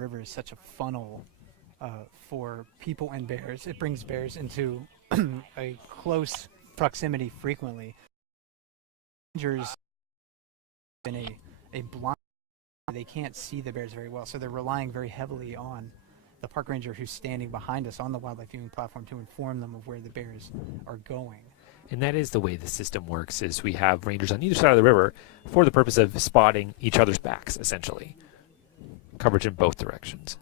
river is such a funnel for people and bears. It brings bears into a close proximity frequently. Rangers in a blind, they can't see the bears very well, so they're relying very heavily on the park ranger who's standing behind us on the wildlife viewing platform to inform them of where the bears are going. And that is the way the system works, is we have rangers on either side of the river for the purpose of spotting each other's backs, essentially. Coverage in both directions.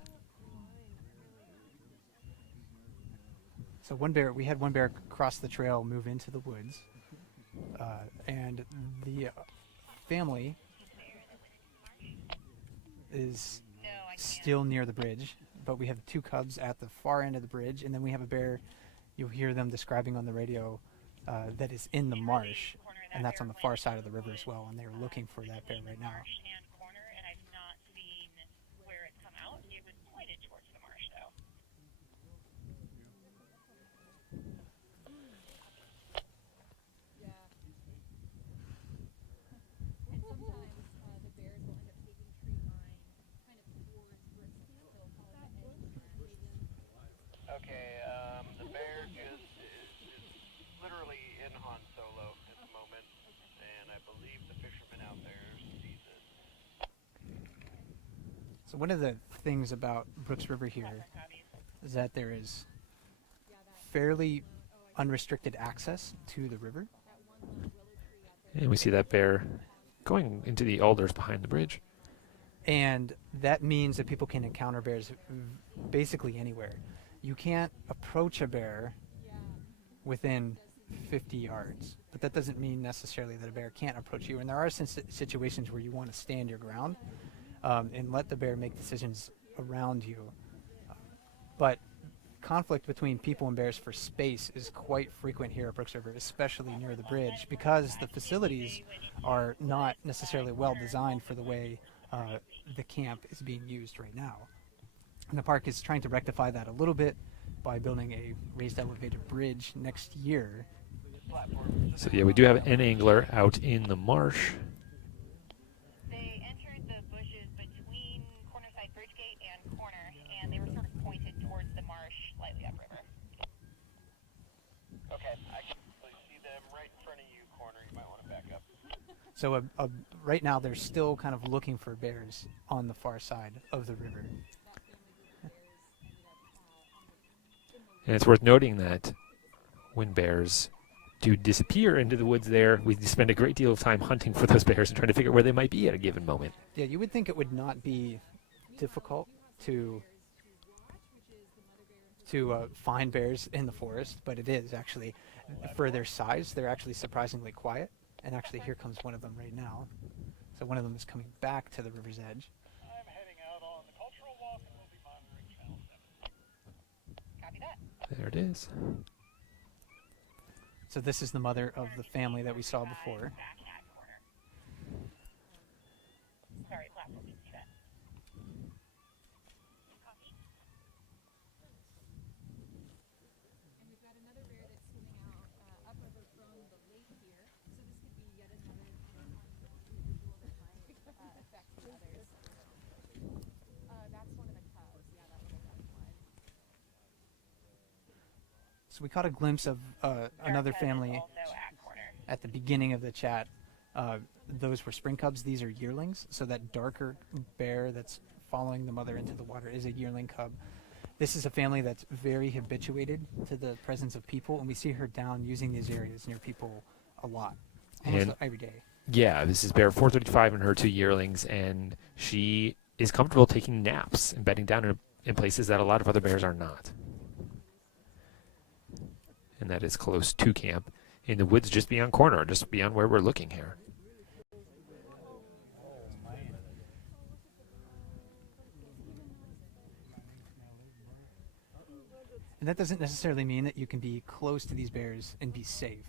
So we had one bear cross the trail, move into the woods, and the family is still near the bridge, but we have 2 cubs at the far end of the bridge, and then we have a bear, you'll hear them describing on the radio, that is in the marsh, and that's on the far side of the river as well, and they're looking for that bear right now. Okay, the bear just is literally in Han Solo at the moment, and I believe the fisherman out there sees it. So one of the things about Brooks River here is that there is fairly unrestricted access to the river. And we see that bear going into the alders behind the bridge. And that means that people can encounter bears basically anywhere. You can't approach a bear within 50 yards, but that doesn't mean necessarily that a bear can't approach you. And there are some situations where you want to stand your ground and let the bear make decisions around you. But conflict between people and bears for space is quite frequent here at Brooks River, especially near the bridge, because the facilities are not necessarily well designed for the way the camp is being used right now. And the park is trying to rectify that a little bit by building a raised elevated bridge next year. So yeah, we do have an angler out in the marsh. They entered the bushes between Cornerside Bridge Gate and Corner, and they were sort of pointed towards the marsh slightly upriver. Okay, I can see them right in front of you, Corner. You might want to back up. So right now they're still kind of looking for bears on the far side of the river. And it's worth noting that when bears do disappear into the woods there, we spend a great deal of time hunting for those bears and trying to figure out where they might be at a given moment. Yeah, you would think it would not be difficult to find bears in the forest, but it is actually. For their size, they're actually surprisingly quiet. And actually, here comes one of them right now. So one of them is coming back to the river's edge. I'm heading out on the cultural walk, and we'll be monitoring Channel 7. Copy that. There it is. So this is the mother of the family that we saw before. Back at Corner. Sorry, platform, you see that. And we've got another bear that's swimming out upriver from the lake here. So this could be yet another visual that might affect the others. That's one of the cubs. Yeah, that little butterfly. So we caught a glimpse of another family Also at Corner. at the beginning of the chat. Those were spring cubs. These are yearlings. So that darker bear that's following the mother into the water is a yearling cub. This is a family that's very habituated to the presence of people, and we see her down using these areas near people a lot, almost And- every day. Yeah, this is bear 435 and her 2 yearlings, and she is comfortable taking naps and bedding down in places that a lot of other bears are not. And that is close to camp in the woods just beyond Corner, just beyond where we're looking here. And that doesn't necessarily mean that you can be close to these bears and be safe.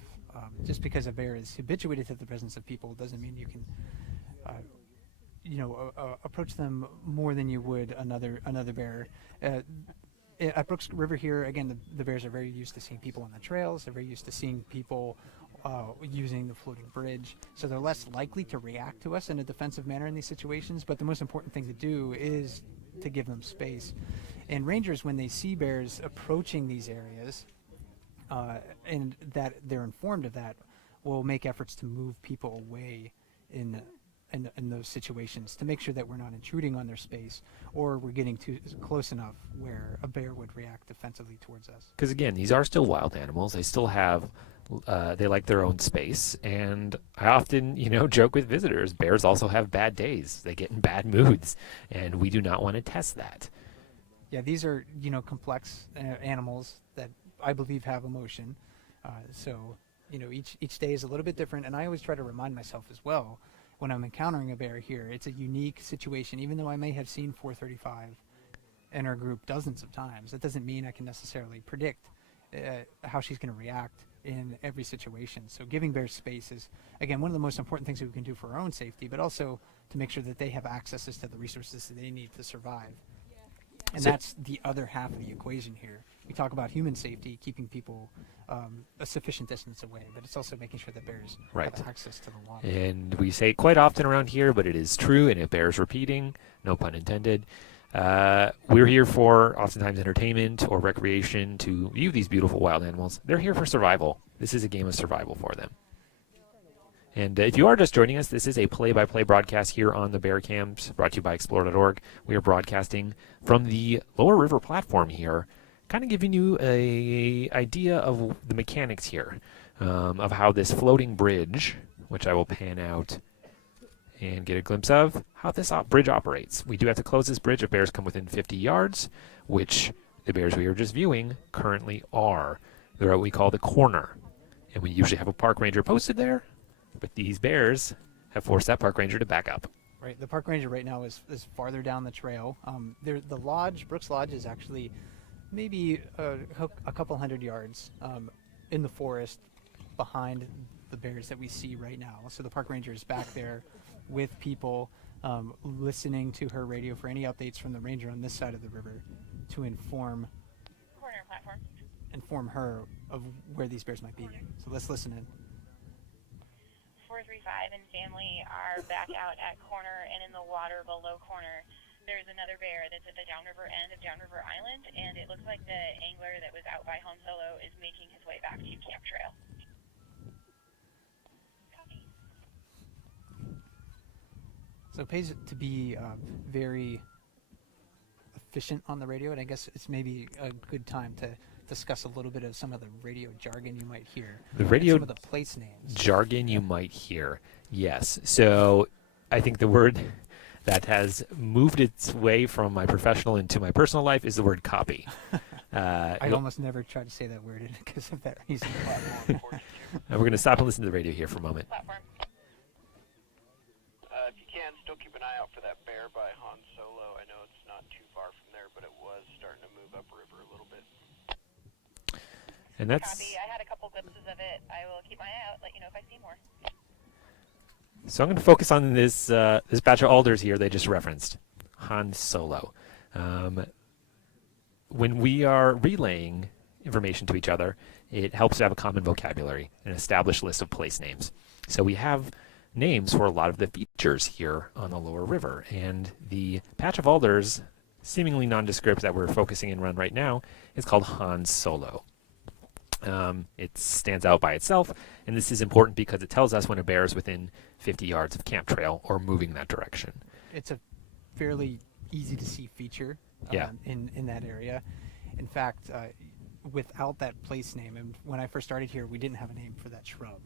Just because a bear is habituated to the presence of people doesn't mean you can, approach them more than you would another bear. At Brooks River here, again, the bears are very used to seeing people on the trails. They're very used to seeing people using the floating bridge. So they're less likely to react to us in a defensive manner in these situations. But the most important thing to do is to give them space. And rangers, when they see bears approaching these areas, and that they're informed of that, will make efforts to move people away in those situations to make sure that we're not intruding on their space or we're getting too close enough where a bear would react defensively towards us. Because again, these are still wild animals. They still have, they like their own space. And I often, joke with visitors, bears also have bad days. They get in bad moods, and we do not want to test that. Yeah, these are, complex animals that I believe have emotion. So, each day is a little bit different. And I always try to remind myself as well, when I'm encountering a bear here, it's a unique situation. Even though I may have seen 435 in our group dozens of times, that doesn't mean I can necessarily predict how she's going to react in every situation. So giving bears space is, again, one of the most important things that we can do for our own safety, but also to make sure that they have access to the resources that they need to survive. And So- that's the other half of the equation here. We talk about human safety, keeping people a sufficient distance away, but it's also making sure that bears Right. have access to the water. And we say it quite often around here, but it is true, and it bears repeating, no pun intended. We're here for oftentimes entertainment or recreation to view these beautiful wild animals. They're here for survival. This is a game of survival for them. And if you are just joining us, this is a play-by-play broadcast here on the Bear Cams, brought to you by Explore.org. We are broadcasting from the Lower River platform here, kind of giving you a idea of the mechanics here, of how this floating bridge, which I will pan out and get a glimpse of, how this bridge operates. We do have to close this bridge if bears come within 50 yards, which the bears we were just viewing currently are. They're what we call the corner. And we usually have a park ranger posted there, but these bears have forced that park ranger to back up. Right, the park ranger right now is farther down the trail. The lodge, Brooks Lodge, is actually maybe a couple hundred yards in the forest behind the bears that we see right now. So the park ranger is back there with people, listening to her radio for any updates from the ranger on this side of the river to inform Corner platform. her of where these bears might be. So let's listen in. 435 and family are back out at corner and in the water below corner. There's another bear that's at the downriver end of Downriver Island, and it looks like the angler that was out by Han Solo is making his way back to Camp Trail. Copy. So it pays to be very efficient on the radio, and I guess it's maybe a good time to discuss a little bit of some of the radio jargon you might hear. The and radio some of the place names. jargon you might hear. Yes. So I think the word that has moved its way from my professional into my personal life is the word copy. I almost never try to say that word because of that reason. We're going to stop and listen to the radio here for a moment. Platform. If you can, still keep an eye out for that bear by Han Solo. I know it's not too far from there, but it was starting to move upriver a little bit. And that's Copy. I had a couple glimpses of it. I will keep my eye out, let you know if I see more. so. I'm going to focus on this this batch of alders here they just referenced, Han Solo. When we are relaying information to each other, it helps to have a common vocabulary, an established list of place names. So we have names for a lot of the features here on the lower river, and the patch of alders, seemingly nondescript, that we're focusing in on right now is called Han Solo. It stands out by itself, and this is important because it tells us when a bear is within 50 yards of camp trail or moving that direction. It's a fairly easy to see feature Yeah. in that area. In fact, without that place name, and when I first started here, we didn't have a name for that shrub.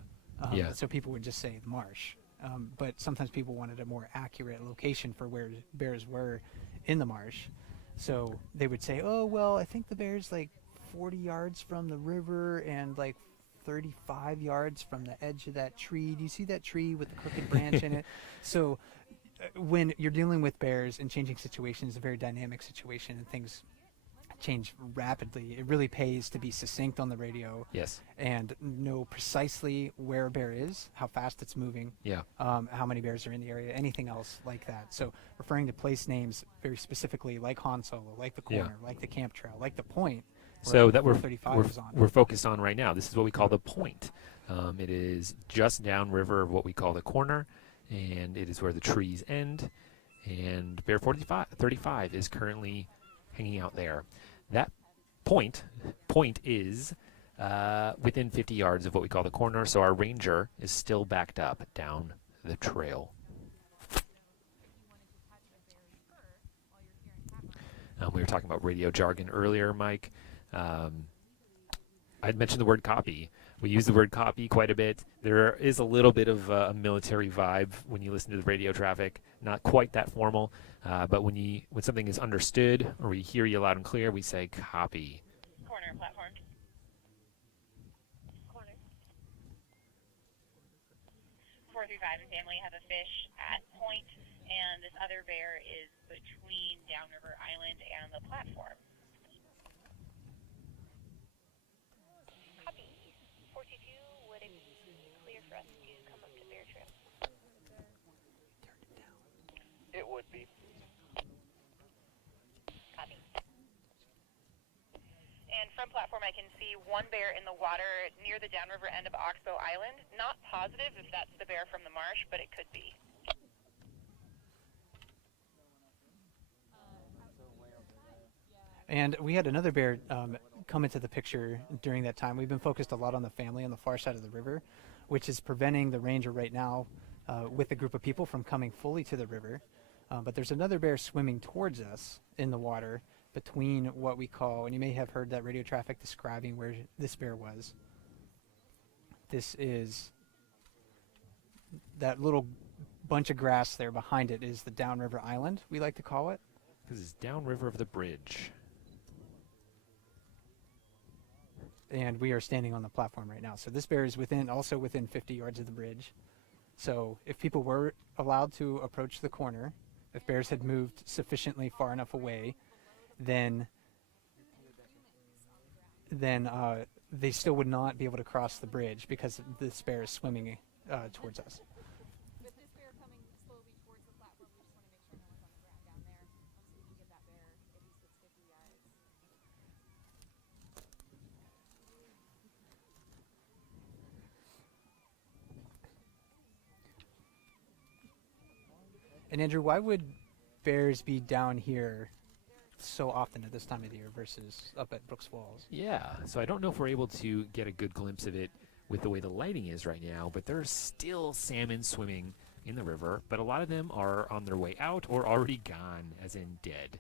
Yeah. So people would just say the marsh. But sometimes people wanted a more accurate location for where bears were in the marsh. So they would say, oh, well, I think the bear's like 40 yards from the river and like 35 yards from the edge of that tree. Do you see that tree with the crooked branch in it? So when you're dealing with bears and changing situations, a very dynamic situation, and things change rapidly, it really pays to be succinct on the radio Yes. and know precisely where a bear is, how fast it's moving, Yeah. how many bears are in the area, anything else like that. So referring to place names very specifically, like Han Solo, like the Yeah. corner, like the camp trail, like the point. So where that we're 435 is on. we're focused on right now. This is what we call the point. It is just downriver of what we call the corner, and it is where the trees end. and bear 35 is currently hanging out there. That point is within 50 yards of what we call the corner, so our ranger is still backed up down the trail. We were talking about radio jargon earlier, Mike. I'd mentioned the word copy. We use the word copy quite a bit. There is a little bit of a military vibe when you listen to the radio traffic. Not quite that formal, but when something is understood or we hear you loud and clear, we say copy. Corner platform. Corner. 435 and family have a fish at point, and this other bear is between Downriver Island and the platform. Copy. 42, would it be clear for us to come up to bear trip? It would be. Copy. And from platform, I can see one bear in the water near the downriver end of Oxbow Island. Not positive if that's the bear from the marsh, but it could be. And we had another bear come into the picture during that time. We've been focused a lot on the family on the far side of the river, which is preventing the ranger right now with a group of people from coming fully to the river. But there's another bear swimming towards us in the water between what we call, and you may have heard that radio traffic describing where this bear was. This is that little bunch of grass there behind it is the Downriver Island, we like to call it. This is downriver of the bridge. And we are standing on the platform right now. So this bear is also within 50 yards of the bridge. So if people were allowed to approach the corner, if bears had moved sufficiently far enough away, then they still would not be able to cross the bridge because this bear is swimming towards us. With this bear coming slowly towards the platform, we just want to make sure no one's on the ground down there. So we can give that bear at least its 50 yards. And Andrew, why would bears be down here so often at this time of the year versus up at Brooks Falls? Yeah, so I don't know if we're able to get a good glimpse of it with the way the lighting is right now, but there's still salmon swimming in the river, but a lot of them are on their way out or already gone, as in dead.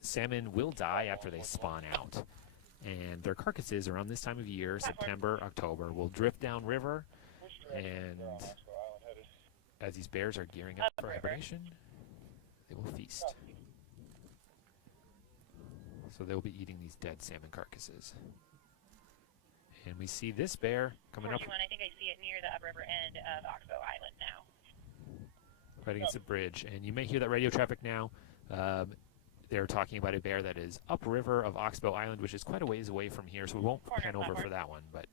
Salmon will die after they spawn out, and their carcasses around this time of year, September, October, will drift down river, and as these bears are gearing up for hibernation, they will feast. So they'll be eating these dead salmon carcasses. And we see this bear coming up 41, I think I see it near the upriver end of Oxbow Island now. right against the bridge. And you may hear that radio traffic now. They're talking about a bear that is upriver of Oxbow Island, which is quite a ways away from here, so we won't pan over for that one. But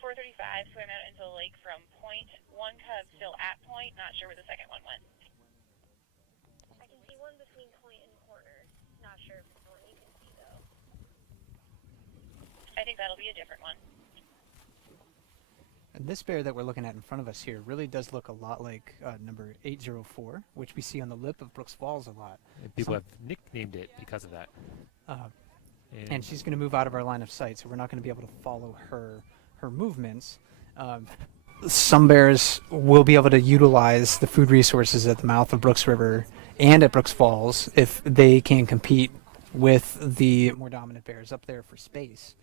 435 swam out into the lake from point. One cub still at point. Not sure where the second one went. I can see one between point and corner. Not sure if it's the one you can see, though. I think that'll be a different one. And this bear that we're looking at in front of us here really does look a lot like number 804, which we see on the lip of Brooks Falls a lot. people have nicknamed it because of that. And she's going to move out of our line of sight, so we're not going to be able to follow her movements. Some bears will be able to utilize the food resources at the mouth of Brooks River and at Brooks Falls if they can compete with the more dominant bears up there for space.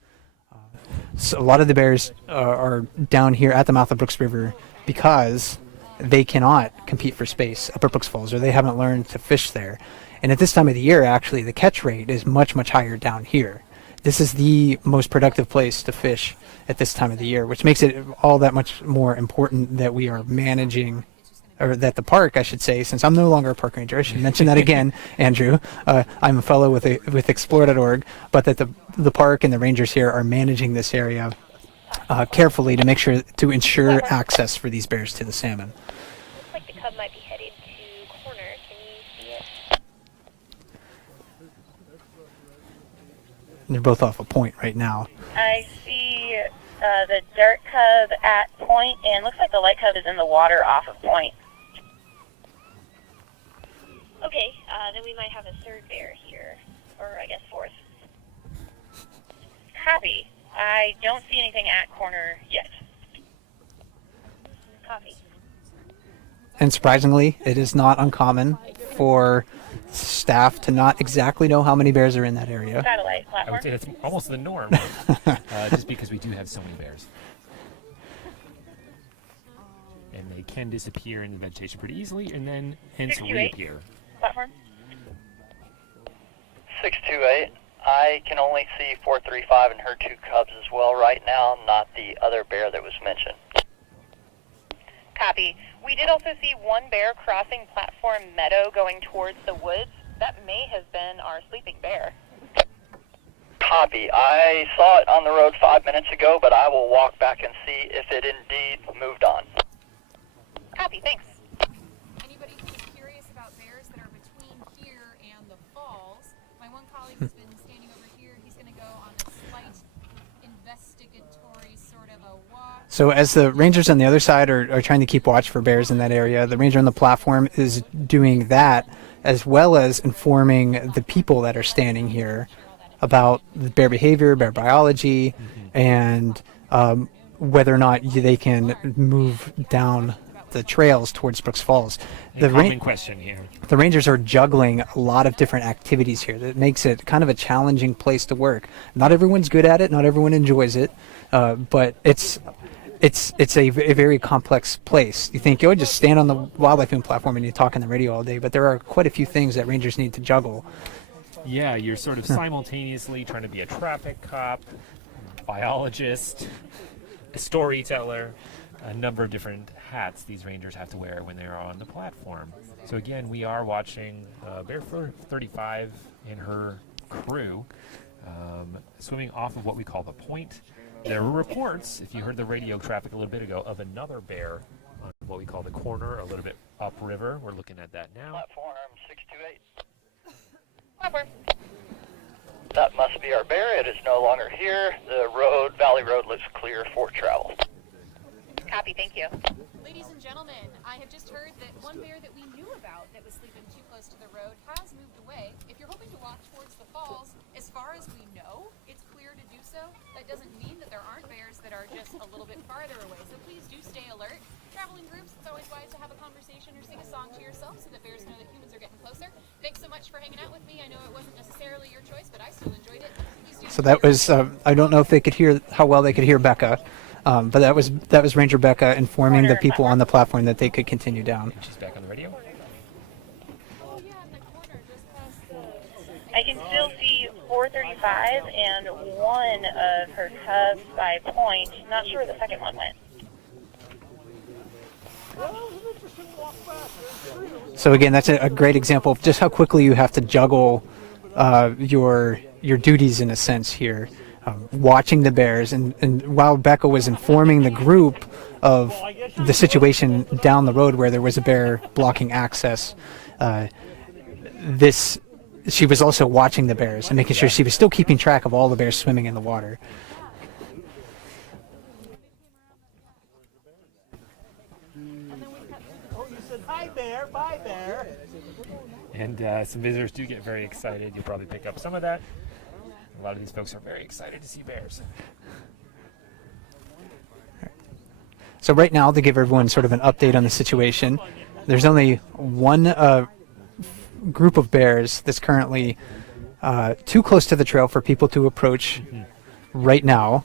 So a lot of the bears are down here at the mouth of Brooks River because they cannot compete for space up at Brooks Falls, or they haven't learned to fish there. And at this time of the year, actually, the catch rate is much, much higher down here. This is the most productive place to fish at this time of the year, which makes it all that much more important that we are managing, or that the park, I should say, since I'm no longer a park ranger, I should mention that again, Andrew. I'm a fellow with Explore.org, but that the park and the rangers here are managing this area carefully to make sure to ensure access for these bears to the salmon. Looks like the cub might be headed to corner. Can you see it? And they're both off a point right now. I see the dark cub at point, and looks like the light cub is in the water off of point. Okay, then we might have a third bear here, or I guess fourth. Copy. I don't see anything at corner yet. Copy. And surprisingly, it is not uncommon for staff to not exactly know how many bears are in that area. Satellite I platform. would say that's almost the norm, just because we do have so many bears. And they can disappear in the vegetation pretty easily, and then hence 628. reappear. Platform. 628. I can only see 435 and her two cubs as well right now, not the other bear that was mentioned. Copy. We did also see one bear crossing platform meadow going towards the woods. That may have been our sleeping bear. Copy. I saw it on the road 5 minutes ago, but I will walk back and see if it indeed moved on. Copy, thanks. Anybody who's curious about bears that are between here and the falls, my one colleague has been standing over here. He's going to go on a slight investigatory sort of a walk. So as the rangers on the other side are trying to keep watch for bears in that area, the ranger on the platform is doing that as well as informing the people that are standing here about the bear behavior, bear biology, and whether or not they can move down the trails towards Brooks Falls. A common question here. The rangers are juggling a lot of different activities here. That makes it kind of a challenging place to work. Not everyone's good at it. Not everyone enjoys it. But it's a very complex place. You think, oh, just stand on the wildlife moon platform and you talk on the radio all day. But there are quite a few things that rangers need to juggle. Yeah, you're sort of simultaneously trying to be a traffic cop, biologist, a storyteller, a number of different hats these rangers have to wear when they're on the platform. So again, we are watching Bear 35 and her crew swimming off of what we call the point. There were reports, if you heard the radio traffic a little bit ago, of another bear on what we call the corner, a little bit upriver. We're looking at that now. Platform 628. Platform. That must be our bear. It is no longer here. The road, Valley Road, looks clear for travel. Copy, thank you. Ladies and gentlemen, I have just heard that one bear that we knew about that was sleeping too close to the road has moved away. If you're hoping to walk towards the falls, as far as we know, it's clear to do so. That doesn't mean that there aren't bears that are just a little bit farther away. So please do stay alert. Traveling groups, it's always wise to have a conversation or sing a song to yourself so that bears know that humans are getting closer. Thanks so much for hanging out with me. I know it wasn't necessarily your choice, but I still enjoyed it. Please do So that was, I don't know if they could hear how well they could hear Becca, but that was Ranger Becca informing the people on the platform that they could continue down. And she's back on the radio. I can still see 435 and one of her cubs by point. Not sure where the second one went. So again, that's a great example of just how quickly you have to juggle your duties in a sense here. Watching the bears, and while Becca was informing the group of the situation down the road where there was a bear blocking access, she was also watching the bears and making sure she was still keeping track of all the bears swimming in the water. Hi, bear. Bye, bear. And some visitors do get very excited. You'll probably pick up some of that. A lot of these folks are very excited to see bears. So right now, to give everyone sort of an update on the situation, there's only one group of bears that's currently too close to the trail for people to approach right now.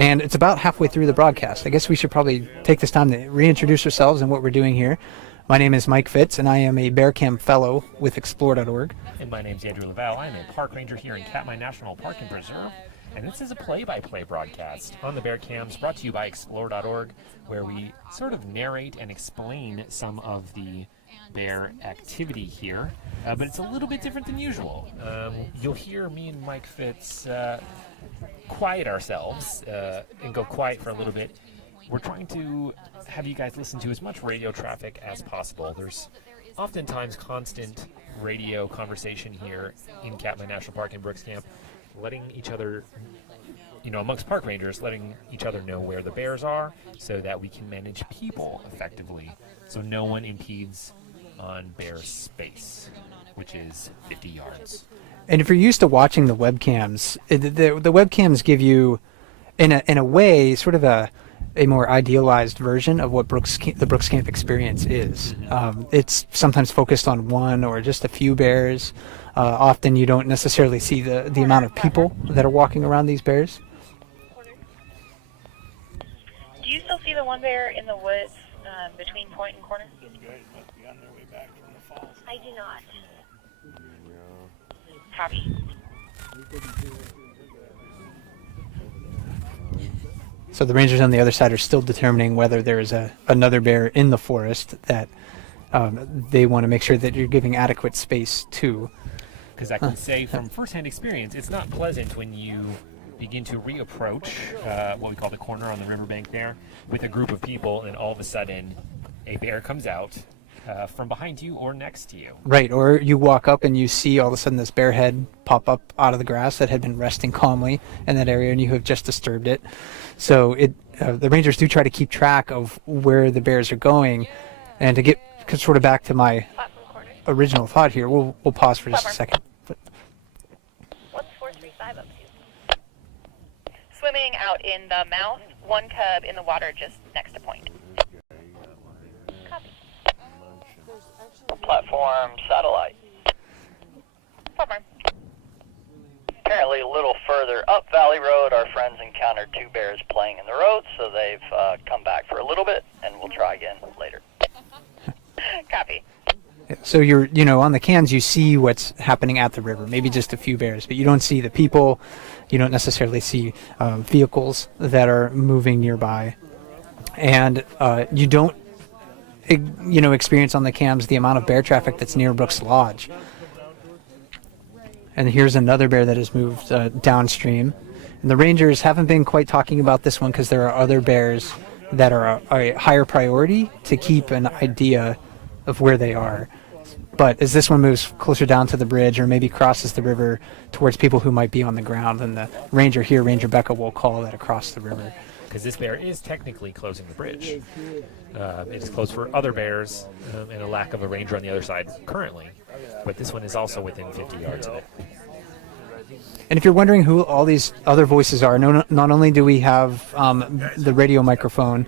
And it's about halfway through the broadcast. I guess we should probably take this time to reintroduce ourselves and what we're doing here. My name is Mike Fitz, and I am a Bear Cam Fellow with Explore.org. And my name's Andrew Lavelle. I'm a park ranger here in Katmai National Park and Preserve. And this is a play-by-play broadcast on the Bear Cams brought to you by Explore.org, where we sort of narrate and explain some of the bear activity here. But it's a little bit different than usual. You'll hear me and Mike Fitz quiet ourselves and go quiet for a little bit. We're trying to have you guys listen to as much radio traffic as possible. There's oftentimes constant radio conversation here in Katmai National Park and Brooks Camp, letting each other amongst park rangers, letting each other know where the bears are so that we can manage people effectively, so no one impedes on bear space, which is 50 yards. And if you're used to watching the webcams, the webcams give you, in a way, sort of a more idealized version of what the Brooks Camp experience is. It's sometimes focused on one or just a few bears. Often you don't necessarily see the amount of people that are walking around these bears. Do you still see the one bear in the woods between Point and Corner? I do not. Copy. So the rangers on the other side are still determining whether there is another bear in the forest that they want to make sure that you're giving adequate space to. Because I can say from firsthand experience, it's not pleasant when you begin to reapproach what we call the corner on the riverbank there with a group of people, and all of a sudden a bear comes out from behind you or next to you. Right, or you walk up and you see all of a sudden this bear head pop up out of the grass that had been resting calmly in that area, and you have just disturbed it. So the rangers do try to keep track of where the bears are going, and to get sort of back to my original thought here, we'll pause for just a second. What's 435 up to? Swimming out in the mouth, one cub in the water just next to Point. Copy. Platform satellite. Platform. Apparently, a little further up Valley Road, our friends encountered two bears playing in the road, so they've come back for a little bit, and we'll try again later. Copy. So you're, on the cans you see what's happening at the river, maybe just a few bears, but you don't see the people, you don't necessarily see vehicles that are moving nearby, and you don't, experience on the cams the amount of bear traffic that's near Brooks Lodge. And here's another bear that has moved downstream. And the rangers haven't been quite talking about this one because there are other bears that are a higher priority to keep an idea of where they are. But as this one moves closer down to the bridge or maybe crosses the river towards people who might be on the ground, then the ranger here, Ranger Becca, will call that across the river. Because this bear is technically closing the bridge. It is closed for other bears and a lack of a ranger on the other side currently. But this one is also within 50 yards of it. And if you're wondering who all these other voices are, not only do we have the radio microphone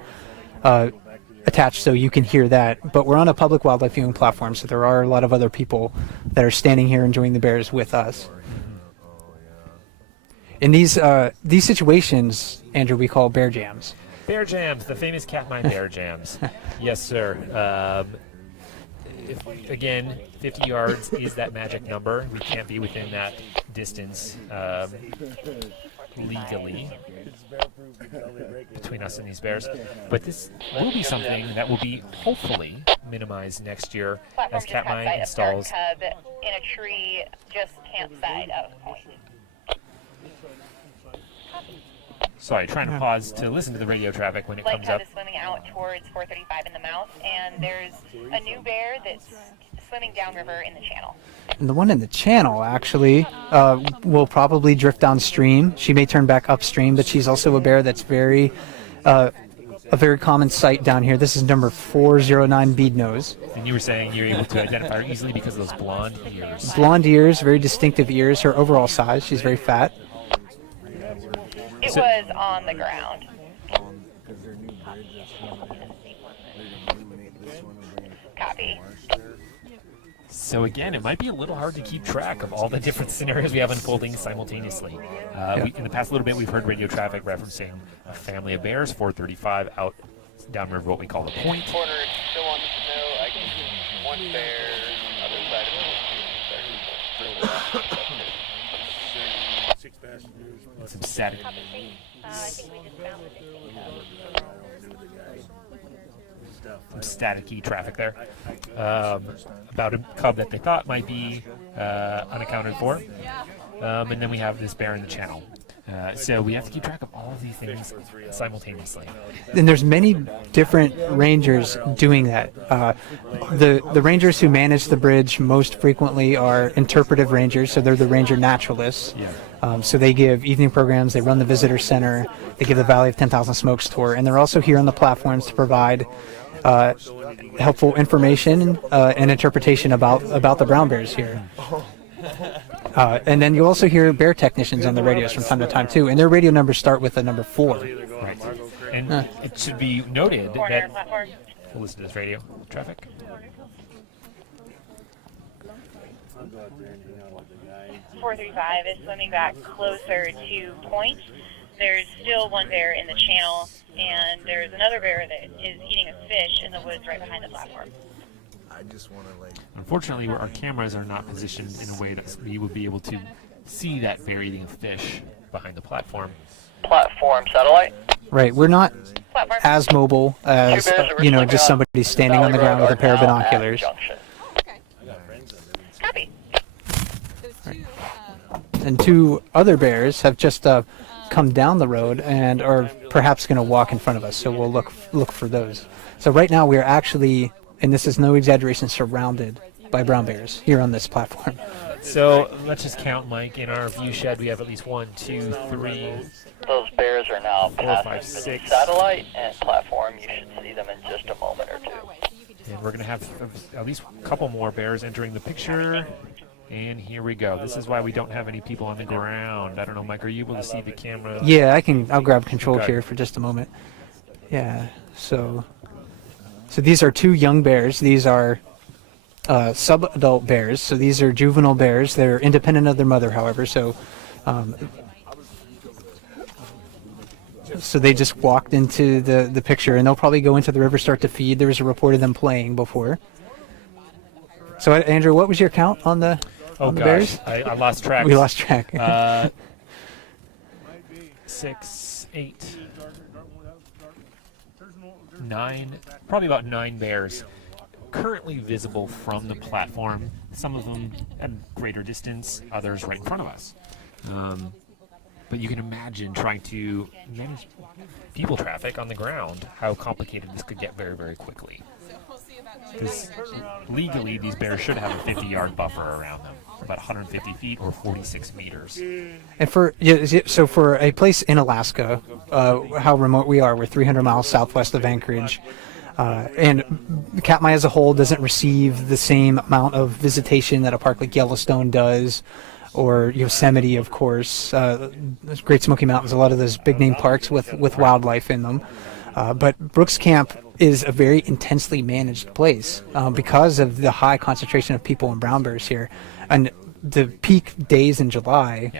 attached so you can hear that, but we're on a public wildlife viewing platform, so there are a lot of other people that are standing here enjoying the bears with us. In these situations, Andrew, we call bear jams. Bear jams, the famous Katmai bear jams. Yes, sir. Again, 50 yards is that magic number. We can't be within that distance legally between us and these bears. But this will be something that will be hopefully minimized next year as Katmai installs. Cub in a tree just campsite of Point. Sorry, trying to pause to listen to the radio traffic when it Light comes cub up. is swimming out towards 435 in the mouth, and there's a new bear that's swimming downriver in the channel. And the one in the channel, actually, will probably drift downstream. She may turn back upstream, but she's also a bear that's a very common sight down here. This is number 409 bead nose. And you were saying you're able to identify her easily because of those blonde ears. Blonde ears, very distinctive ears. Her overall size, she's very fat. It was on the ground. Copy. So again, it might be a little hard to keep track of all the different scenarios we have unfolding simultaneously. In the past little bit, we've heard radio traffic referencing a family of bears, 435 out downriver, what we call the Point. Porter still on the snow. I can see one bear, other side of the And some static, I think we just found the staticky traffic there about a cub that they thought might be unaccounted for. And then we have this bear in the channel. So we have to keep track of all of these things simultaneously. And there's many different rangers doing that. The rangers who manage the bridge most frequently are interpretive rangers, so they're the ranger naturalists. Yeah. So they give evening programs, they run the visitor center, they give the Valley of 10,000 Smokes tour, and they're also here on the platforms to provide helpful information and interpretation about the brown bears here. And then you also hear bear technicians on the radios from time to time too, and their radio numbers start with the number 4. Right. And it should be noted Corner that platform. we'll listen to this radio traffic. 435 is swimming back closer to point. There's still one bear in the channel, and there's another bear that is eating a fish in the woods right behind the platform. Unfortunately, our cameras are not positioned in a way that we would be able to see that bear eating a fish behind the platform. Platform satellite. Right, we're not Platform. as mobile as just somebody standing on the ground with a pair of binoculars. Okay. Copy. Those two. And 2 other bears have just come down the road and are perhaps going to walk in front of us, so we'll look for those. So right now we are actually, and this is no exaggeration, surrounded by brown bears here on this platform. So let's just count, Mike. In our view shed, we have at least 1, 2, 3. Those bears are now 4, passing 5, the 6. satellite and platform. You should see them in just a moment or two. And we're going to have at least a couple more bears entering the picture. And here we go. This is why we don't have any people on the ground. I don't know, Mike, are you able to see the camera? Yeah, I'll grab control Okay. here for just a moment. Yeah, so these are 2 young bears. These are sub-adult bears. So these are juvenile bears. They're independent of their mother, however. So they just walked into the picture, and they'll probably go into the river, start to feed. There was a report of them playing before. So Andrew, what was your count on the Oh, the gosh. bears? I lost track. We lost track. 6, 8, 9, probably about 9 bears currently visible from the platform. Some of them at greater distance, others right in front of us. But you can imagine trying to manage people traffic on the ground, how complicated this could get very, very quickly. Because legally, these bears should have a 50-yard buffer around them, about 150 feet or 46 meters. And for a place in Alaska, how remote we are, we're 300 miles southwest of Anchorage, and Katmai as a whole doesn't receive the same amount of visitation that a park like Yellowstone does, or Yosemite, of course. Great Smoky Mountains, a lot of those big name parks with wildlife in them. But Brooks Camp is a very intensely managed place because of the high concentration of people and brown bears here. And the peak days in July,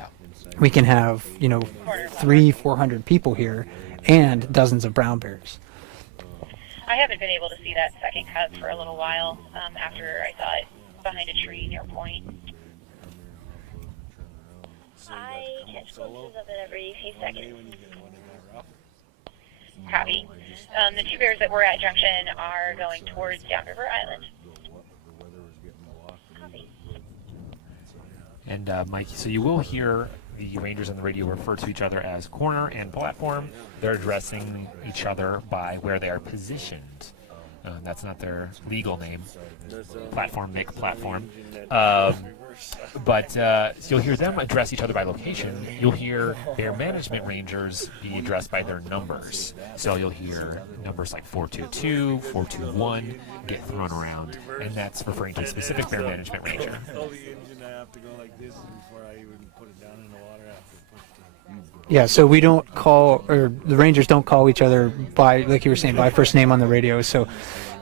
we can have 300-400 people here and dozens of brown bears. I haven't been able to see that second cub for a little while after I saw it behind a tree near point. I catch glimpses of it every few seconds. Copy. The 2 bears that we're at Junction are going towards Downriver Island. Copy. And Mike, so you will hear the rangers on the radio refer to each other as corner and platform. They're addressing each other by where they are positioned. That's not their legal name. Platform, Mick, platform. But you'll hear them address each other by location. You'll hear their management rangers be addressed by their numbers. So you'll hear numbers like 422, 421 get thrown around, and that's referring to a specific bear management ranger. Yeah, so we don't call, or the rangers don't call each other by, like you were saying, by first name on the radio. So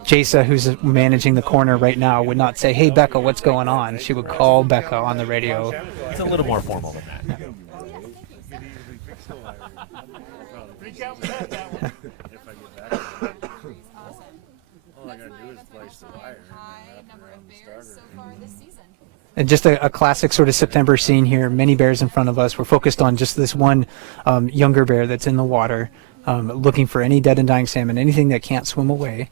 Jasa, who's managing the corner right now, would not say, "Hey, Becca, what's going on?" She would call Becca on the radio. It's a little more formal than that. And just a classic sort of September scene here. Many bears in front of us. We're focused on just this one younger bear that's in the water, looking for any dead and dying salmon, anything that can't swim away.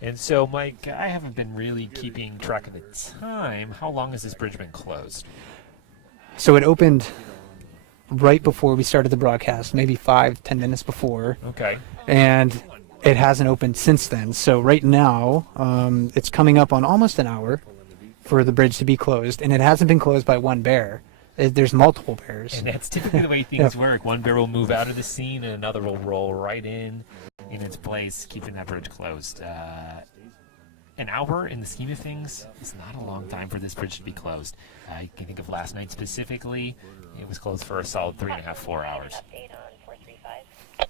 And so, Mike, I haven't been really keeping track of the time. How long has this bridge been closed? So it opened right before we started the broadcast, maybe 5-10 minutes before, Okay. and it hasn't opened since then. So right now, it's coming up on almost an hour for the bridge to be closed, and it hasn't been closed by one bear. There's multiple bears. And that's typically the way things work. One bear will move out of the scene, and another will roll right in its place, keeping that bridge closed. An hour, in the scheme of things, is not a long time for this bridge to be closed. You can think of last night specifically. It was closed for a solid 3.5, 4 hours. Update on 435.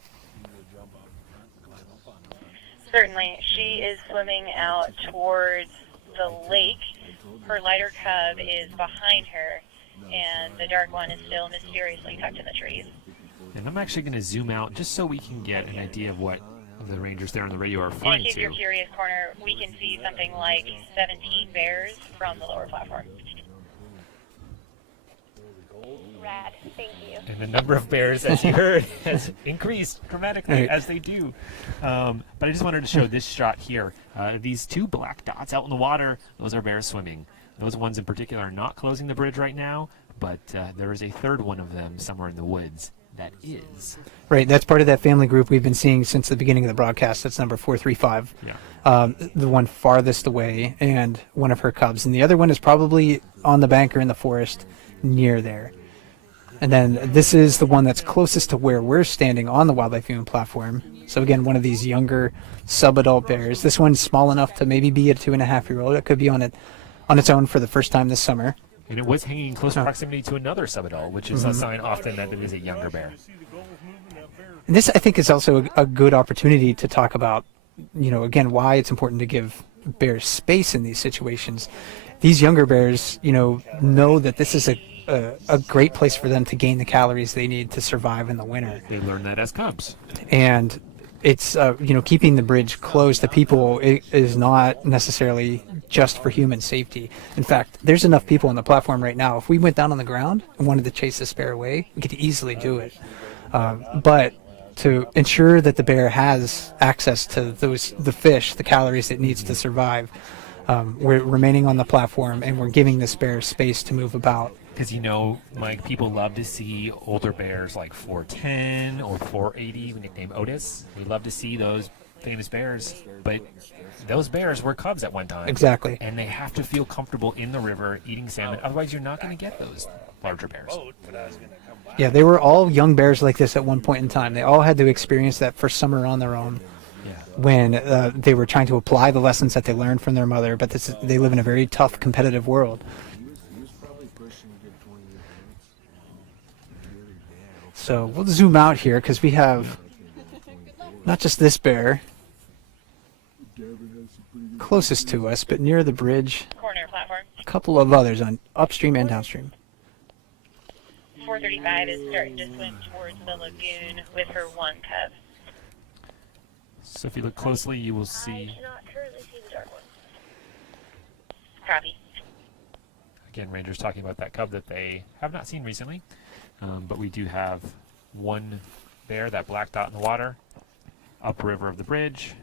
Certainly. She is swimming out towards the lake. Her lighter cub is behind her, and the dark one is still mysteriously tucked in the trees. And I'm actually going to zoom out just so we can get an idea of what the rangers there on the radio are And referring if you're to. curious, Corner, we can see something like 17 bears from the lower platform. Rad. Thank you. And the number of bears, as you heard, has increased dramatically, Right. as they do. But I just wanted to show this shot here. These two black dots out in the water, those are bears swimming. Those ones in particular are not closing the bridge right now, but there is a third one of them somewhere in the woods that is. Right, that's part of that family group we've been seeing since the beginning of the broadcast. That's number 435. Yeah. The one farthest away, and one of her cubs. And the other one is probably on the bank or in the forest near there. And then this is the one that's closest to where we're standing on the wildlife viewing platform. So again, one of these younger sub-adult bears. This one's small enough to maybe be a 2.5-year-old. It could be on its own for the first time this summer. And it was hanging in close proximity to another subadult, which is a sign often that it is a younger bear. And this, I think, is also a good opportunity to talk about, again, why it's important to give bears space in these situations. These younger bears, know that this is a great place for them to gain the calories they need to survive in the winter. They learn that as cubs. And it's, keeping the bridge closed to people is not necessarily just for human safety. In fact, there's enough people on the platform right now. If we went down on the ground and wanted to chase this bear away, we could easily do it. But to ensure that the bear has access to the fish, the calories it needs to survive, we're remaining on the platform, and we're giving this bear space to move about. Because, Mike, people love to see older bears like 410 or 480, nicknamed Otis. We love to see those famous bears, but those bears were cubs at one time. Exactly. And they have to feel comfortable in the river eating salmon. Otherwise, you're not going to get those larger bears. Yeah, they were all young bears like this at one point in time. They all had to experience that first summer on their own Yeah. when they were trying to apply the lessons that they learned from their mother, but they live in a very tough, competitive world. So we'll zoom out here because we have not just this bear closest to us, but near the bridge, Corner platform. a couple of others on upstream and downstream. 435 is starting to swim towards the lagoon with her one cub. So if you look closely, you will I see, cannot currently see the dark one. Copy. again, rangers talking about that cub that they have not seen recently. But we do have one bear, that black dot in the water, upriver of the bridge,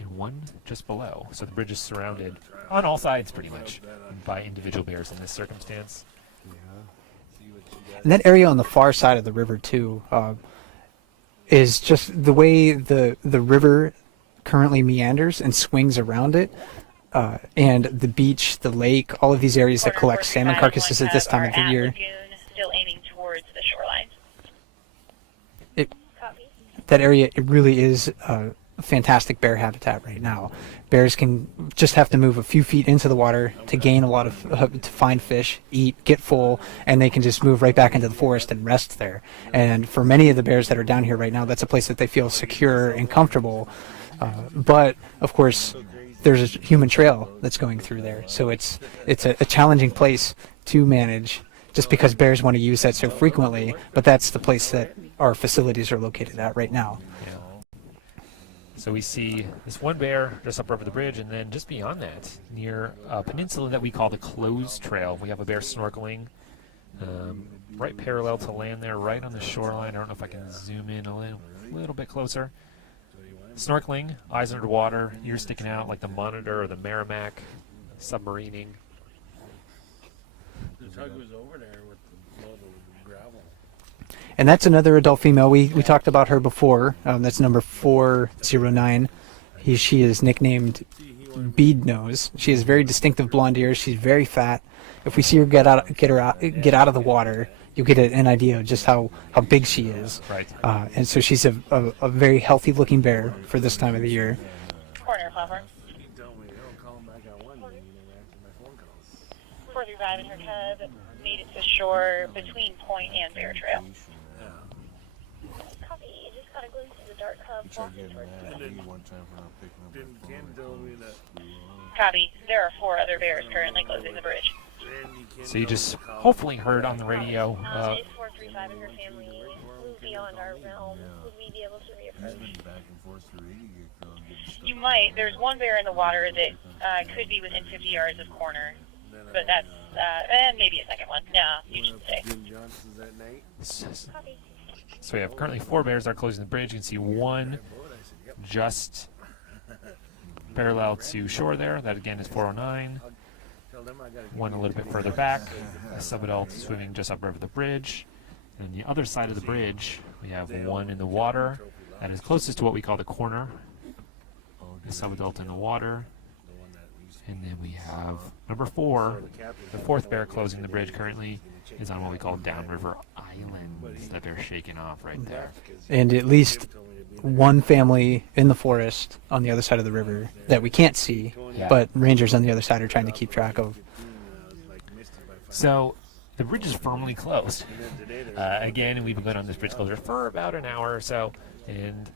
and one just below. So the bridge is surrounded on all sides pretty much by individual bears in this circumstance. And that area on the far side of the river too is just the way the river currently meanders and swings around it, and the beach, the lake, all of these areas that Corner collect salmon 435 carcasses and at this one time cub of the are at year. Lagoon, still aiming towards the shoreline. Copy. That area, it really is fantastic bear habitat right now. Bears can just have to move a few feet into the water to gain a lot of to find fish, eat, get full, and they can just move right back into the forest and rest there. And for many of the bears that are down here right now, that's a place that they feel secure and comfortable. But of course, there's a human trail that's going through there, so it's a challenging place to manage. Just because bears want to use that so frequently, but that's the place that our facilities are located at right now. So we see this one bear just up over the bridge, and then just beyond that, near a peninsula that we call the Closed Trail, we have a bear snorkeling right parallel to land there, right on the shoreline. I don't know if I can zoom in a little bit closer. Snorkeling, eyes underwater, ears sticking out like the Monitor or the Merrimack, submarining. The tug was over there with the load of gravel. And that's another adult female. We talked about her before. That's number 409. She is nicknamed Bead Nose. She has very distinctive blonde ears. She's very fat. If we see her get out of the water, you'll get an idea of just how big she is. Right. And so she's a very healthy looking bear for this time of the year. Corner platform. He told me, oh, call him back at 1, and he never answered my phone calls. 435 and her cub made it to shore between Point and Bear Trail. Copy. You just got a glimpse of the dark cub walking towards you. Didn't Ken tell me that? Copy. There are 4 other bears currently closing the bridge. So you just hopefully heard on the radio. If 435 and her family move beyond our realm, would we be able to reapproach? You might. There's one bear in the water that could be within 50 yards of corner, but that's and maybe a second one. No, you should stay. Jim Johnson's that night. Copy. So we have currently 4 bears that are closing the bridge. You can see one just parallel to shore there. That again is 409. Tell them I gotta One a little bit further back, a subadult swimming just upriver the bridge. And on the other side of the bridge, we have one in the water that is closest to what we call the corner. The subadult in the water. And then we have number 4, the 4th bear closing the bridge currently is on what we call Downriver Islands that they're shaking off right there. And at least one family in the forest on the other side of the river that we can't see, Yeah. but rangers on the other side are trying to keep track of. So the bridge is firmly closed. Again, we've been going on this bridge closure for about an hour or so, and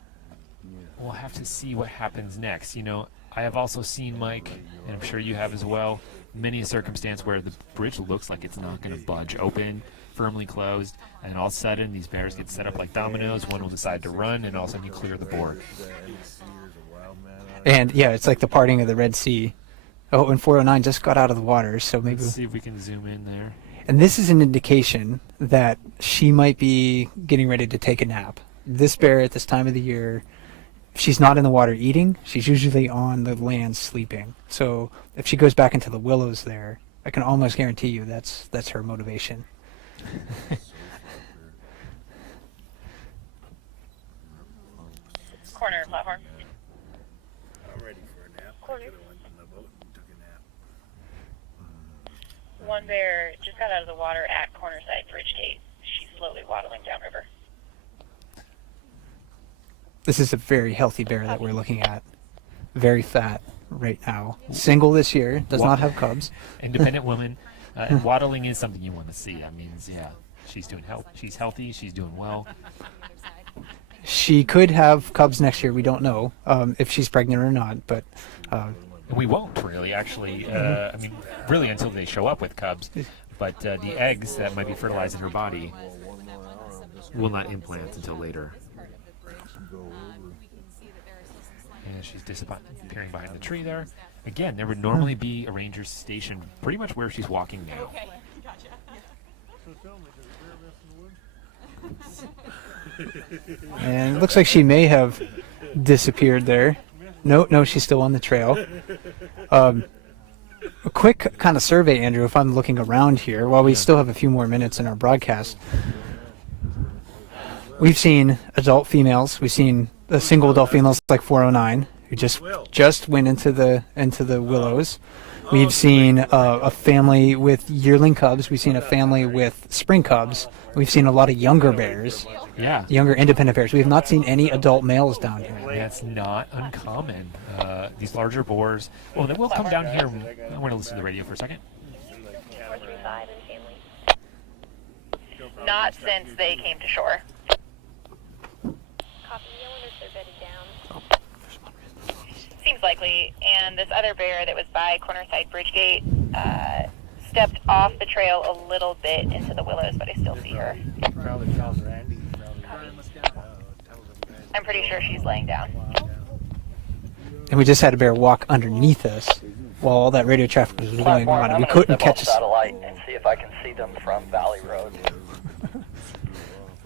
we'll have to see what happens next. You know, I have also seen, Mike, and I'm sure you have as well, many a circumstance where the bridge looks like it's not going to budge open, firmly closed, and all of a sudden these bears get set up like dominoes. One will decide to run, and all of a sudden you clear the board. And yeah, it's like the parting of the Red Sea. Oh, and 409 just got out of the water, so maybe. Let's see if we can zoom in there. And this is an indication that she might be getting ready to take a nap. This bear at this time of the year, she's not in the water eating. She's usually on the land sleeping. So if she goes back into the willows there, I can almost guarantee you that's her motivation. Corner platform. I'm ready for a nap. Corner. I went on the boat and took a nap. One bear just got out of the water at Cornerside Bridge Gate. She's slowly waddling downriver. This is a very healthy bear that we're looking at. Very fat right now. Single this year, does not have cubs. Independent woman. And waddling is something you want to see. That means, yeah, she's healthy, she's doing well. She could have cubs next year. We don't know if she's pregnant or not, but We won't really, actually. I mean, really until they show up with cubs. But the eggs that might be fertilized in her body will not implant until later. And she's disappearing behind the tree there. Again, there would normally be a ranger stationed pretty much where she's walking now. Okay, gotcha. and it looks like she may have disappeared there. No, she's still on the trail. A quick kind of survey, Andrew, if I'm looking around here, while we still have a few more minutes in our broadcast. We've seen adult females. We've seen single adult females like 409, who just went into the willows. We've seen a family with yearling cubs. We've seen a family with spring cubs. We've seen a lot of younger bears, Yeah. younger independent bears. We have not seen any adult males down here. That's not uncommon. These larger boars. Well, then we'll come down here. I want to listen to the radio for a second. 435 and family. Not since they came to shore. Copy. I wonder if they're bedded down. Seems likely. And this other bear that was by Cornerside Bridge Gate stepped off the trail a little bit into the willows, but I still see her. Probably tells Randy. I'm pretty sure she's laying down. And we just had a bear walk underneath us while all that radio traffic was going on, and we couldn't catch us. satellite and see if I can see them from Valley Road.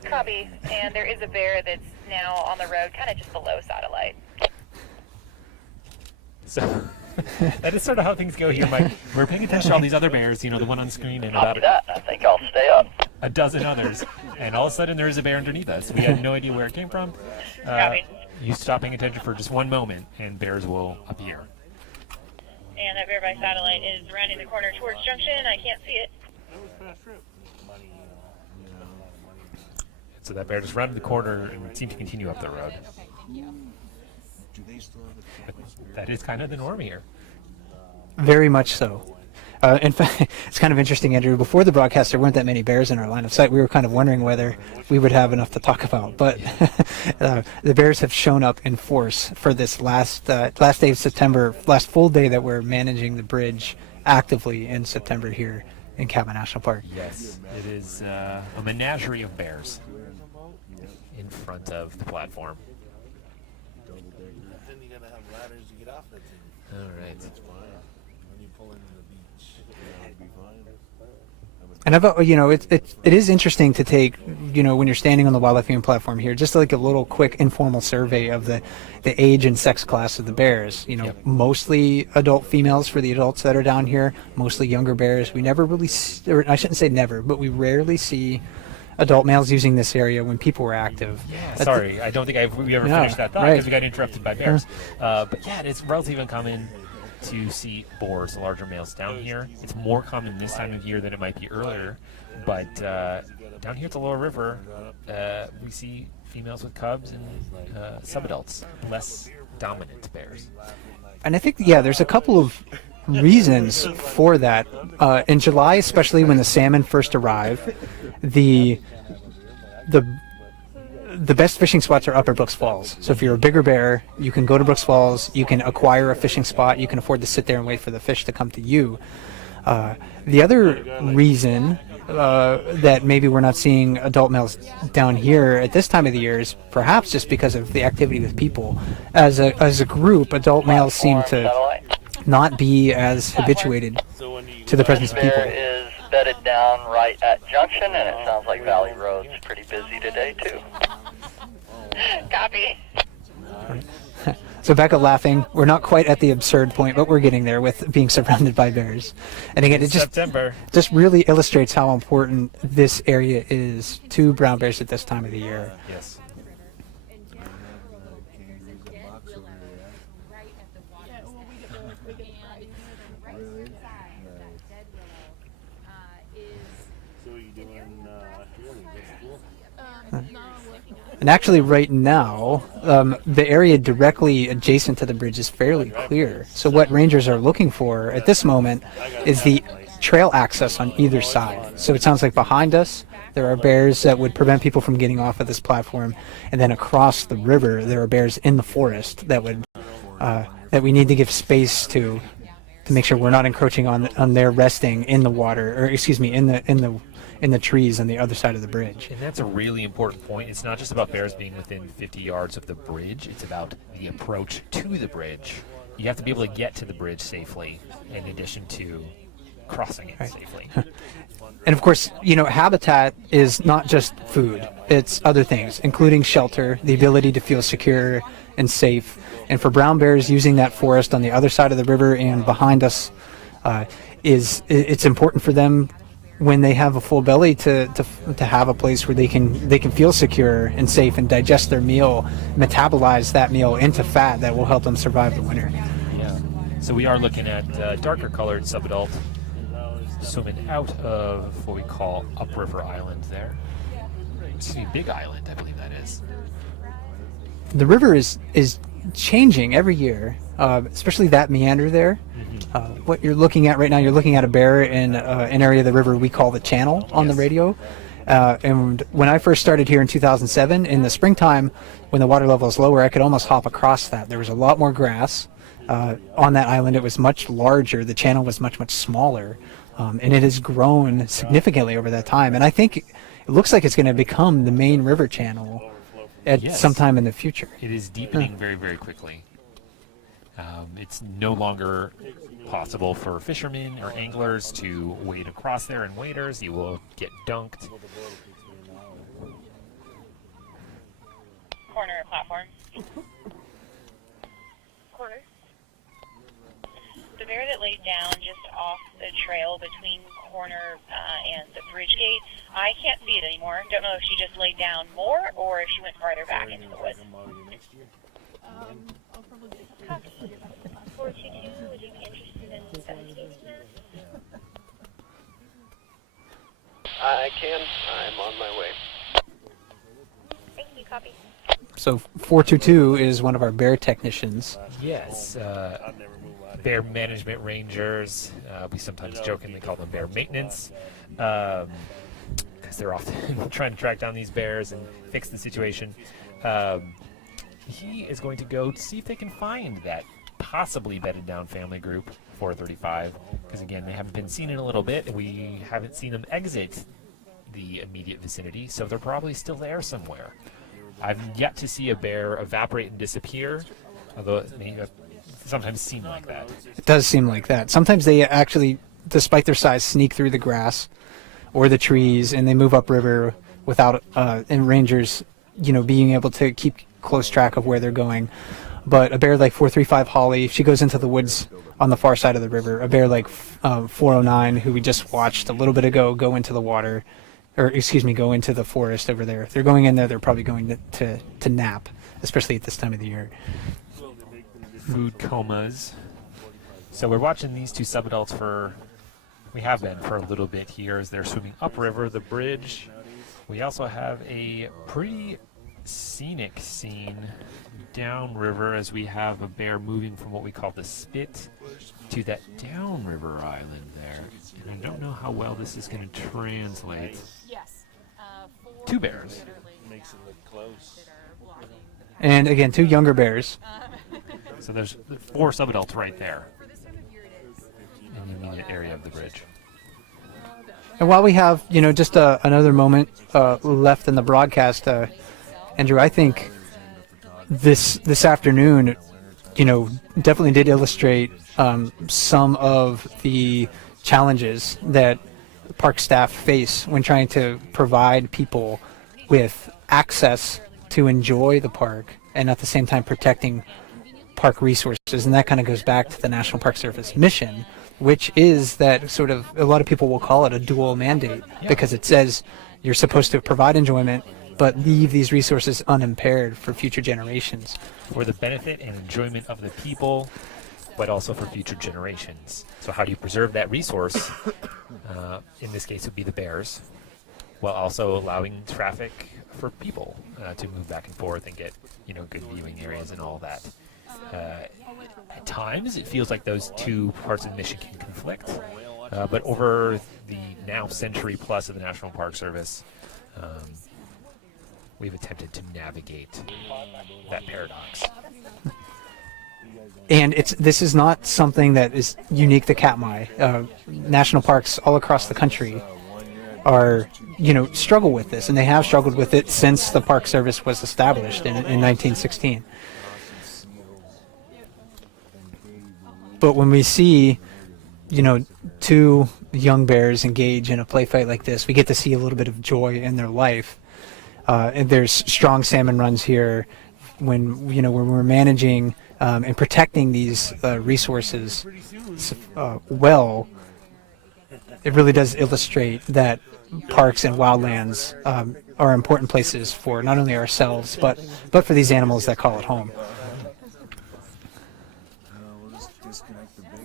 Copy. And there is a bear that's now on the road, kind of just below satellite. So That is sort of how things go here, Mike. We're paying attention to all these other bears, you know, the one on screen and about Copy that. I think I'll stay up. a dozen others. And all of a sudden there is a bear underneath us. We had no idea where it came from. Copy. You stop paying attention for just one moment and bears will appear. And that bear by satellite is rounding the corner towards Junction. I can't see it. So that bear just rounded the corner and seemed to continue up the road. Okay, thank you. Do they still have a But that is kind of the norm here. Very much so. In fact, it's kind of interesting, Andrew. Before the broadcast, there weren't that many bears in our line of sight. We were kind of wondering whether we would have enough to talk about. But the bears have shown up in force for this last day of September, last full day that we're managing the bridge actively in September here in Cabot National Park. Yes, it is a menagerie of bears in front of the platform. double decker? Then you gotta have ladders to get off that thing. All right. That's fine. When you pull into the beach, it'll be fine. And it is interesting to take, when you're standing on the wildlife viewing platform here, just like a little quick informal survey of the age and sex class of the bears. Yep. Mostly adult females for the adults that are down here, mostly younger bears. We never really, or I shouldn't say never, but we rarely see adult males using this area when people were active. Sorry, I don't think we ever Yeah, finished that thought right. because we got interrupted by bears. But yeah, it's relatively uncommon to see boars, the larger males, down here. It's more common this time of year than it might be earlier. But down here at the lower river, we see females with cubs and subadults, less dominant bears. And I think, there's a couple of reasons for that. In July, especially when the salmon first arrive, the best fishing spots are Upper Brooks Falls. So if you're a bigger bear, you can go to Brooks Falls, you can acquire a fishing spot, you can afford to sit there and wait for the fish to come to you. The other reason that maybe we're not seeing adult males down here at this time of the year is perhaps just because of the activity with people. As a group, adult males seem to not be as habituated to the presence of people. Bear is bedded down right at Junction, and it sounds like Valley Road's pretty busy today, too. Copy. So Becca laughing. We're not quite at the absurd point, but we're getting there with being surrounded by bears. And again, it September. just really illustrates how important this area is to brown bears at this time of the year. Yes. Right at the water. And right beside that dead willow is So what are you doing here? And actually right now, the area directly adjacent to the bridge is fairly clear. So what rangers are looking for at this moment is the trail access on either side. So it sounds like behind us, there are bears that would prevent people from getting off of this platform. And then across the river, there are bears in the forest that would, that we need to give space to make sure we're not encroaching on their resting in the water, or excuse me, in the trees on the other side of the bridge. And that's a really important point. It's not just about bears being within 50 yards of the bridge. It's about the approach to the bridge. You have to be able to get to the bridge safely in addition to crossing it safely. And of course, habitat is not just food. It's other things, including shelter, the ability to feel secure and safe. And for brown bears, using that forest on the other side of the river and behind us, it's important for them when they have a full belly to have a place where they can feel secure and safe and digest their meal, metabolize that meal into fat that will help them survive the winter. Yeah. So we are looking at darker colored subadult swimming out of what we call Upriver Island there. Excuse me, Big Island, I believe that is. The river is changing every year, especially that meander there. What you're looking at right now, you're looking at a bear in an area of the river we call the channel on the radio. And when I first started here in 2007, in the springtime, when the water level is lower, I could almost hop across that. There was a lot more grass. On that island, it was much larger. The channel was much, much smaller. And it has grown significantly over that time. And I think it looks like it's going to become the main river channel at some time in the future. It is deepening very, very quickly. It's no longer possible for fishermen or anglers to wade across there in waders. You will get dunked. Corner platform. Corner. bear that laid down just off the trail between corner and the bridge gate. I can't see it anymore. Don't know if she just laid down more or if she went farther back into the woods. I'll probably get a Copy. 422, would you be interested in investigating that? I can. I'm on my way. Thank you, copy. So 422 is one of our bear technicians. Yes, I'd never move out of bear management rangers. We sometimes jokingly call them bear maintenance, because they're often trying to track down these bears and fix the situation. He is going to go to see if they can find that possibly bedded down family group 435, because again, they haven't been seen in a little bit, and we haven't seen them exit the immediate vicinity, so they're probably still there somewhere. I've yet to see a bear evaporate and disappear, although it may sometimes seem like that. It does seem like that. Sometimes they actually, despite their size, sneak through the grass or the trees, and they move upriver without and rangers, being able to keep close track of where they're going. But a bear like 435 Holly, if she goes into the woods on the far side of the river, a bear like 409, who we just watched a little bit ago go into the water, or excuse me, go into the forest over there. If they're going in there, they're probably going to nap, especially at this time of the year. Food comas. So we're watching these two subadults we have been for a little bit here as they're swimming upriver the bridge. We also have a pretty scenic scene downriver as we have a bear moving from what we call the spit to that downriver island there. And I don't know how well this is going to translate. Yes. Two bears. Makes it look close. That are blocking And again, two younger bears. So there's 4 subadults right there for this time of year it is. in the immediate area of the bridge. And while we have, just another moment left in the broadcast, Andrew, I think this afternoon, definitely did illustrate some of the challenges that park staff face when trying to provide people with access to enjoy the park and at the same time protecting park resources. And that kind of goes back to the National Park Service mission, which is that sort of, a lot of people will call it a dual mandate, because it says you're supposed to provide enjoyment but leave these resources unimpaired for future generations. For the benefit and enjoyment of the people, but also for future generations. So how do you preserve that resource? In this case, it would be the bears, while also allowing traffic for people to move back and forth and get, good viewing areas and all that. At times, it feels like those two parts of the mission can conflict, but over the now century plus of the National Park Service, we've attempted to navigate that paradox. And this is not something that is unique to Katmai. National parks all across the country are, struggle with this, and they have struggled with it since the Park Service was established in 1916. But when we see, two young bears engage in a play fight like this, we get to see a little bit of joy in their life. And there's strong salmon runs here when we're managing and protecting these resources well. It really does illustrate that parks and wildlands are important places for not only ourselves but for these animals that call it home.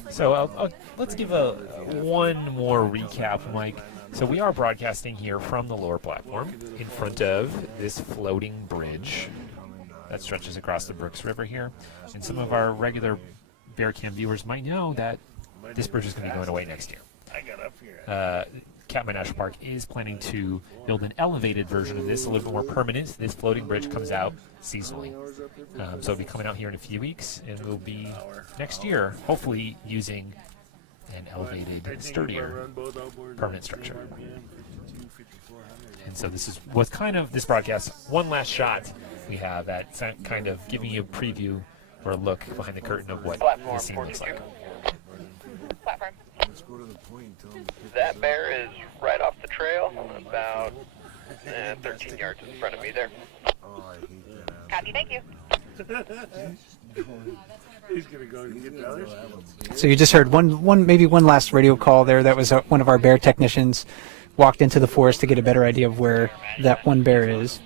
So let's give one more recap, Mike. So we are broadcasting here from the lower platform in front of this floating bridge that stretches across the Brooks River here. And some of our regular Bear Cam viewers might know that this bridge is going to be going away next year. I got up here. Katmai National Park is planning to build an elevated version of this, a little bit more permanent. This floating bridge comes out seasonally. So it'll be coming out here in a few weeks, and we'll be next year, hopefully using an elevated, sturdier permanent structure. And so this was kind of this broadcast, one last shot we have that's kind of giving you a preview or a look behind the curtain of what this scene looks like. Platform. That bear is right off the trail, about 13 yards in front of me there. Copy, thank you. That's one of He's gonna go and get the others. So you just heard maybe one last radio call there. That was one of our bear technicians walked into the forest to get a better idea of where that one bear is.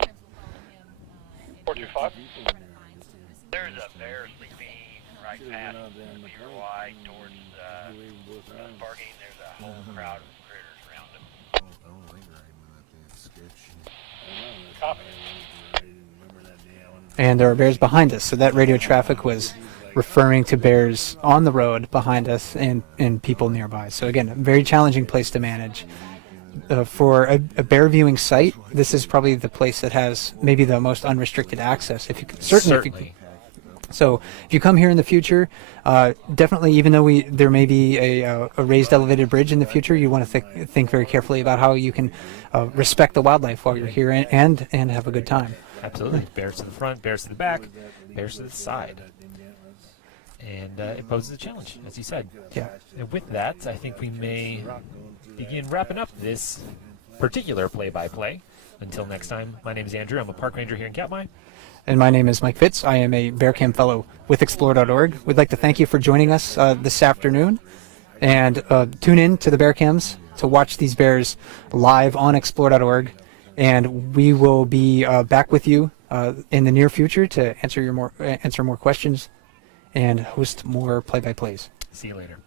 425. There's a bear sleeping right past your Y towards parking. There's a whole crowd of critters around him. Copy. And there are bears behind us. So that radio traffic was referring to bears on the road behind us and people nearby. So again, a very challenging place to manage. For a bear viewing site, this is probably the place that has maybe the most unrestricted access. If you Certainly. So if you come here in the future, definitely, even though there may be a raised elevated bridge in the future, you want to think very carefully about how you can respect the wildlife while you're here and have a good time. Absolutely. Bears to the front, bears to the back, bears to the side. And it poses a challenge, as you said. Yeah. And with that, I think we may begin wrapping up this particular play-by-play. Until next time, my name is Andrew. I'm a park ranger here in Katmai. And my name is Mike Fitz. I am a Bear Cam Fellow with Explore.org. We'd like to thank you for joining us this afternoon. And tune in to the Bear Cams to watch these bears live on Explore.org. And we will be back with you in the near future to answer more questions and host more play-by-plays. See you later.